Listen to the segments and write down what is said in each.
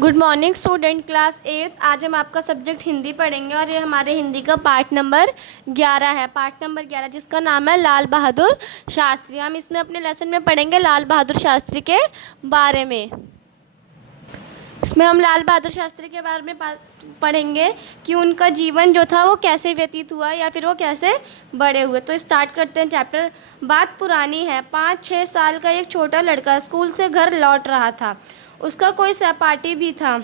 Good morning student, class 8। आज हम आपका सब्जेक्ट हिंदी पढ़ेंगे और ये हमारे हिंदी का पार्ट नंबर 11 है। पार्ट नंबर 11 जिसका नाम है लाल बहादुर शास्त्री। हम इसमें अपने लेसन में पढ़ेंगे लाल बहादुर शास्त्री के बारे में। इसमें हम लाल बहादुर शास्त्री के बारे में पढ़ेंगे कि उनका जीवन जो था वो कैसे व्यतीत हुआ या फिर वो कैसे बड़े हुए। तो स्टार्ट करते हैं चैप्टर। बात पुरानी है। 5-6 साल का एक छोटा लड़का स्कूल से घर लौट रहा था। उसका कोई सहपाठी भी था।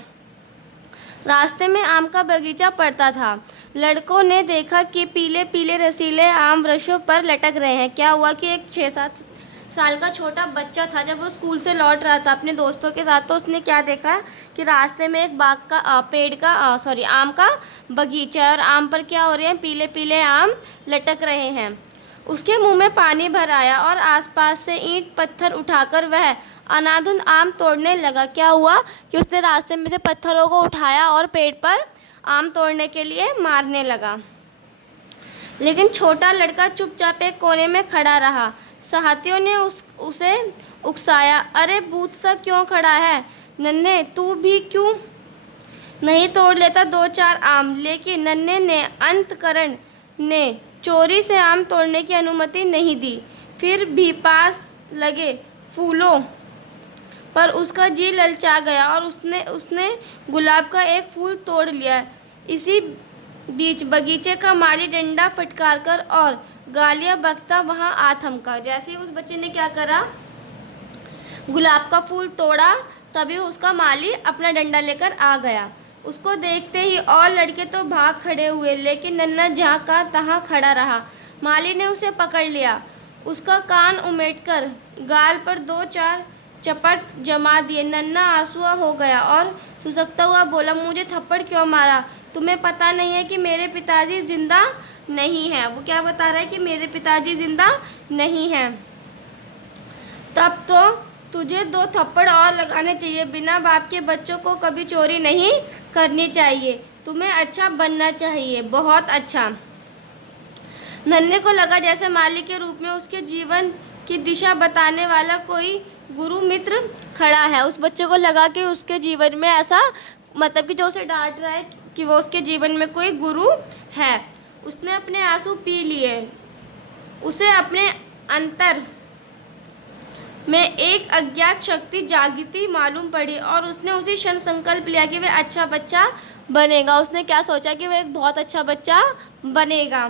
रास्ते में आम का बगीचा पड़ता था। लड़कों ने देखा कि पीले पीले रसीले आम वृक्षों पर लटक रहे हैं। क्या हुआ कि एक 6-7 साल का छोटा बच्चा था, जब वो स्कूल से लौट रहा था अपने दोस्तों के साथ, तो उसने क्या देखा कि रास्ते में एक आम का बगीचा है और आम पर क्या हो रहे हैं, पीले पीले आम लटक रहे हैं। उसके मुंह में पानी भर आया और आसपास से ईंट पत्थर उठाकर वह अनाधुन आम तोड़ने लगा। क्या हुआ कि उसने रास्ते में से पत्थरों को उठाया और पेड़ पर आम तोड़ने के लिए मारने लगा। लेकिन छोटा लड़का चुपचाप एक कोने में खड़ा रहा। साथियों ने उसे उकसाया, अरे भूत सा क्यों खड़ा है नन्हे, तू भी क्यों नहीं तोड़ लेता 2-4 आम। लेकिन नन्हे ने अंतकरण ने चोरी से आम तोड़ने की अनुमति नहीं दी। फिर भी पास लगे फूलों पर उसका जी ललचा गया और उसने गुलाब का एक फूल तोड़ लिया। इसी बीच बगीचे का माली डंडा फटकार कर और गालियां बकता वहां आ थमका। जैसे ही उस बच्चे ने क्या करा, गुलाब का फूल तोड़ा, तभी उसका माली अपना डंडा लेकर आ गया। उसको देखते ही और लड़के तो भाग खड़े हुए, लेकिन नन्हा जहाँ का तहाँ खड़ा रहा। माली ने उसे पकड़ लिया, उसका कान उमेटकर गाल पर 2-4 चपट जमा दिए। नन्हा आंसुआ हो गया और सुसकता हुआ बोला, मुझे थप्पड़ क्यों मारा? तुम्हें पता नहीं है कि मेरे पिताजी जिंदा नहीं हैं। वो क्या बता रहा है कि मेरे पिताजी जिंदा नहीं हैं। तब तो तुझे 2 थप्पड़ और लगाने चाहिए। बिना बाप के बच्चों को कभी चोरी नहीं करनी चाहिए। तुम्हें अच्छा बनना चाहिए, बहुत अच्छा। नन्हे को लगा जैसे माली के रूप में उसके जीवन की दिशा बताने वाला कोई गुरु मित्र खड़ा है। उस बच्चे को लगा कि उसके जीवन में ऐसा, मतलब कि जो उसे डांट रहा है, कि वो उसके जीवन में कोई गुरु है। उसने अपने आंसू पी लिए। उसे अपने अंतर में एक अज्ञात शक्ति जागृति मालूम पड़ी और उसने उसी क्षण संकल्प लिया कि वह अच्छा बच्चा बनेगा। उसने क्या सोचा कि वह एक बहुत अच्छा बच्चा बनेगा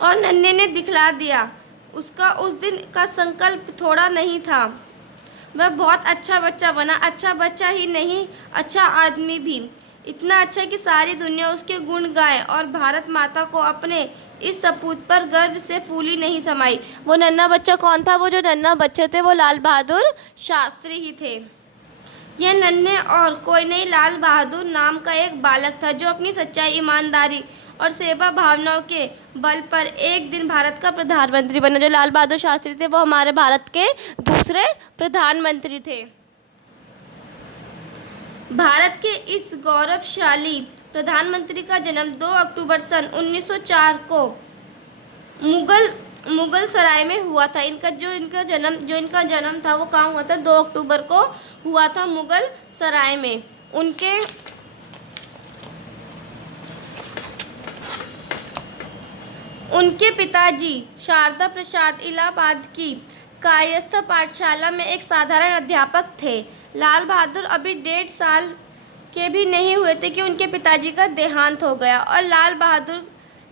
और नन्हे ने दिखला दिया। उसका उस दिन का संकल्प थोड़ा नहीं था। वह बहुत अच्छा बच्चा बना। अच्छा बच्चा ही नहीं, अच्छा आदमी भी। इतना अच्छा कि सारी दुनिया उसके गुण गाए और भारत माता को अपने इस सपूत पर गर्व से फूली नहीं समाई। वो नन्हा बच्चा कौन था? वो जो नन्हा बच्चे थे वो लाल बहादुर शास्त्री ही थे। यह नन्हे और कोई नहीं, लाल बहादुर नाम का एक बालक था जो अपनी सच्चाई, ईमानदारी और सेवा भावनाओं के बल पर एक दिन भारत का प्रधानमंत्री बना। जो लाल बहादुर शास्त्री थे वो हमारे भारत के दूसरे प्रधानमंत्री थे। भारत के इस गौरवशाली प्रधानमंत्री का जन्म 2 अक्टूबर सन 1904 को मुगल सराय में हुआ था। इनका जन्म था वो कहाँ हुआ था? 2 अक्टूबर को हुआ था मुगल सराय में। उनके पिताजी शारदा प्रसाद इलाहाबाद की कायस्थ पाठशाला में एक साधारण अध्यापक थे। लाल बहादुर अभी 1.5 साल के भी नहीं हुए थे कि उनके पिताजी का देहांत हो गया और लाल बहादुर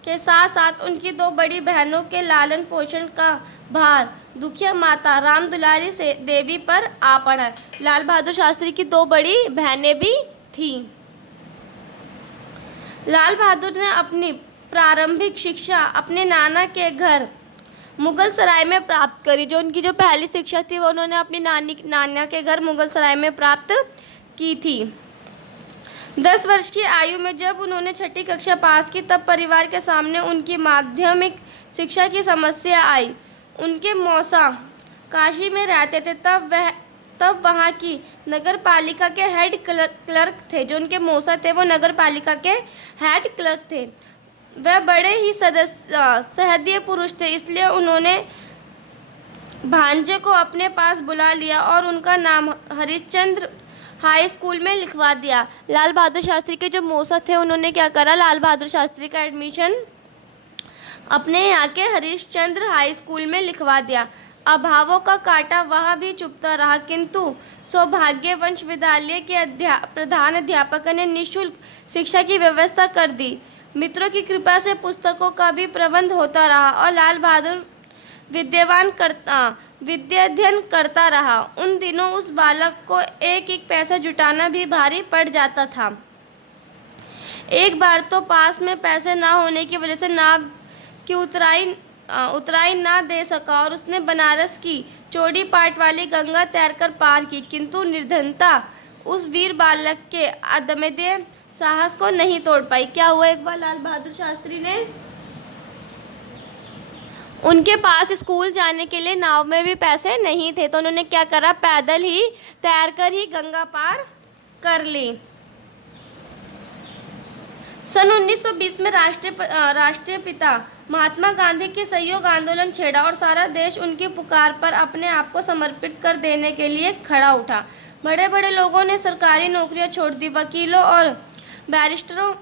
के साथ साथ उनकी 2 बड़ी बहनों के लालन पोषण का भार दुखिया माता राम दुलारी से देवी पर आ पड़ा। लाल बहादुर शास्त्री की 2 बड़ी बहनें भी थीं। लाल बहादुर ने अपनी प्रारंभिक शिक्षा अपने नाना के घर मुगल सराय में प्राप्त करी। जो उनकी जो पहली शिक्षा थी वो उन्होंने अपनी नाना के घर मुगल सराय में प्राप्त की थी। 10 वर्ष की आयु में जब उन्होंने 6ठी कक्षा पास की, तब परिवार के सामने उनकी माध्यमिक शिक्षा की समस्या आई। उनके मौसा काशी में रहते थे। तब वहाँ की नगर पालिका के हेड क्लर्क थे। जो उनके मौसा थे वो नगर पालिका के हेड क्लर्क थे। वह बड़े ही सहृदय पुरुष थे, इसलिए उन्होंने भांजे को अपने पास बुला लिया और उनका नाम हरिश्चंद्र हाई स्कूल में लिखवा दिया। लाल बहादुर शास्त्री के जो मौसा थे उन्होंने क्या करा, लाल बहादुर शास्त्री का एडमिशन अपने यहाँ के हरिश्चंद्र हाई स्कूल में लिखवा दिया। अभावों का कांटा वहाँ भी चुभता रहा, किंतु सौभाग्यवंश विद्यालय के प्रधान अध्यापक ने निःशुल्क शिक्षा की व्यवस्था कर दी। मित्रों की कृपा से पुस्तकों का भी प्रबंध होता रहा और लाल बहादुर विद्याध्ययन करता रहा। उन दिनों उस बालक को एक एक पैसा जुटाना भी भारी पड़ जाता था। एक बार तो पास में पैसे ना होने की वजह से नाव की उतराई ना दे सका और उसने बनारस की चौड़ी पाट वाली गंगा तैरकर पार की, किंतु निर्धनता उस वीर बालक के अदम्य साहस को नहीं तोड़ पाई। क्या हुआ, एक बार लाल बहादुर शास्त्री ने, उनके पास स्कूल जाने के लिए नाव में भी पैसे नहीं थे, तो उन्होंने क्या करा, पैदल ही तैरकर ही गंगा पार कर ली। सन 1920 में राष्ट्रीय पिता महात्मा गांधी के सहयोग आंदोलन छेड़ा और सारा देश उनकी पुकार पर अपने आप को समर्पित कर देने के लिए खड़ा उठा। बड़े बड़े लोगों ने सरकारी नौकरियां छोड़ दी, वकीलों और बैरिस्टरों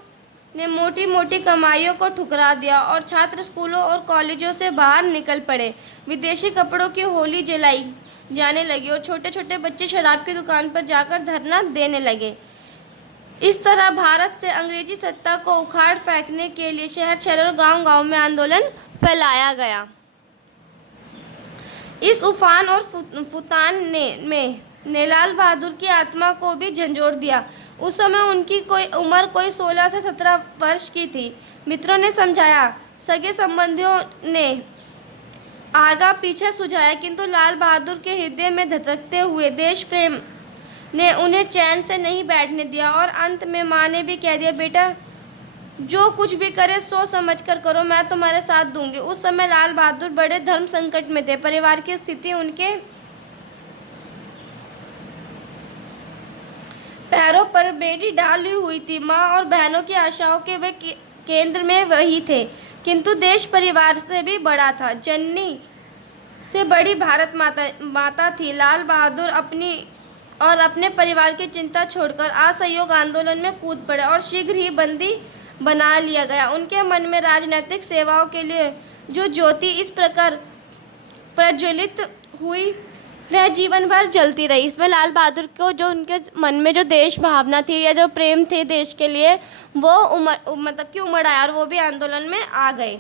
ने मोटी मोटी कमाइयों को ठुकरा दिया और छात्र स्कूलों और कॉलेजों से बाहर निकल पड़े। विदेशी कपड़ों की होली जलाई जाने लगी और छोटे छोटे बच्चे शराब की दुकान पर जाकर धरना देने लगे। इस तरह भारत से अंग्रेजी सत्ता को उखाड़ फेंकने के लिए शहर शहर और गांव गांव में आंदोलन फैलाया गया। इस उफान और फुतान ने लाल बहादुर की आत्मा को भी झंझोड़ दिया। उस समय उनकी उम्र कोई 16 से 17 वर्ष की थी। मित्रों ने समझाया, सगे संबंधियों ने आगा पीछे सुझाया, किंतु लाल बहादुर के हृदय में धधकते हुए देश प्रेम ने उन्हें चैन से नहीं बैठने दिया और अंत में माँ ने भी कह दिया, बेटा जो कुछ भी करे सोच समझ कर करो, मैं तुम्हारे साथ दूंगी। उस समय लाल बहादुर बड़े धर्म संकट में थे। परिवार की स्थिति उनके पैरों पर बेड़ी डाली हुई थी। माँ और बहनों की आशाओं के वे केंद्र में वही थे, किंतु देश परिवार से भी बड़ा था। जननी से बड़ी भारत माता थी। लाल बहादुर अपने परिवार की चिंता छोड़कर असहयोग आंदोलन में कूद पड़े और शीघ्र ही बंदी बना लिया गया। उनके मन में राजनीतिक सेवाओं के लिए जो ज्योति इस प्रकार प्रज्वलित हुई वह जीवन भर जलती रही। इसमें लाल बहादुर को जो उनके मन में जो देश भावना थी या जो प्रेम थे देश के लिए, वो उमड़ आया और वो भी आंदोलन में आ गए।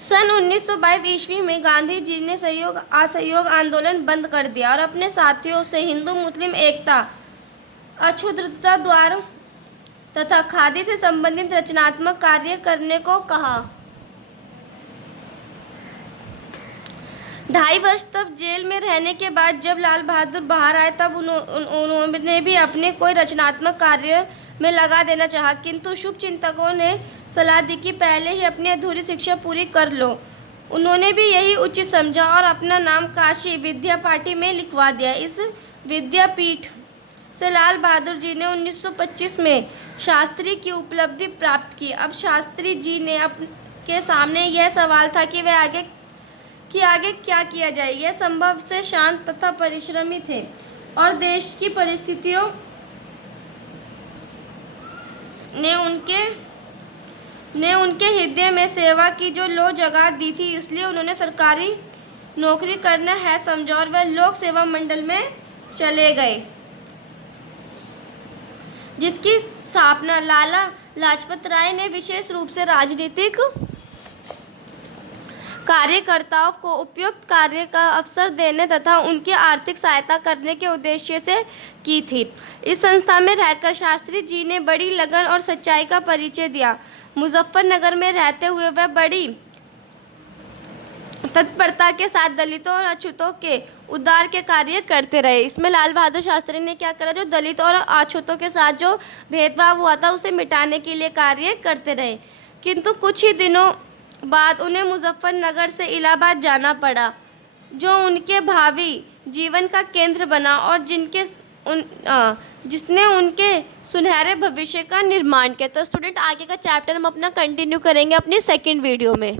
सन 1922 ईस्वी में गांधी जी ने असहयोग आंदोलन बंद कर दिया और अपने साथियों से हिंदू मुस्लिम एकता, अक्षुद्रता द्वारा तथा खादी से संबंधित रचनात्मक कार्य करने को कहा। 2.5 वर्ष तक जेल में रहने के बाद जब लाल बहादुर बाहर आए तब उन्होंने भी अपने कोई रचनात्मक कार्य में लगा देना चाहा, किंतु शुभ चिंतकों ने सलाह दी कि पहले ही अपनी अधूरी शिक्षा पूरी कर लो। उन्होंने भी यही उचित समझा और अपना नाम काशी विद्यापीठ में लिखवा दिया। इस विद्यापीठ से लाल बहादुर जी ने 1925 में शास्त्री की उपलब्धि प्राप्त की। अब शास्त्री जी ने के सामने यह सवाल था कि वह आगे क्या किया जाए। यह संभव से शांत तथा परिश्रमी थे और देश की परिस्थितियों ने उनके हृदय में सेवा की जो लो जगा दी थी, इसलिए उन्होंने सरकारी नौकरी करना है समझा और वह लोक सेवा मंडल में चले गए, जिसकी स्थापना लाला लाजपत राय ने विशेष रूप से राजनीतिक कार्यकर्ताओं को उपयुक्त कार्य का अवसर देने तथा उनकी आर्थिक सहायता करने के उद्देश्य से की थी। इस संस्था में रहकर शास्त्री जी ने बड़ी लगन और सच्चाई का परिचय दिया। मुजफ्फरनगर में रहते हुए वह बड़ी तत्परता के साथ दलितों और अछूतों के उद्धार के कार्य करते रहे। इसमें लाल बहादुर शास्त्री ने क्या करा, जो दलित और अछूतों के साथ जो भेदभाव हुआ था उसे मिटाने के लिए कार्य करते रहे। किंतु कुछ ही दिनों बाद उन्हें मुजफ्फरनगर से इलाहाबाद जाना पड़ा, जो उनके भावी जीवन का केंद्र बना और जिसने उनके सुनहरे भविष्य का निर्माण किया। तो स्टूडेंट, आगे का चैप्टर हम अपना कंटिन्यू करेंगे अपनी सेकंड वीडियो में।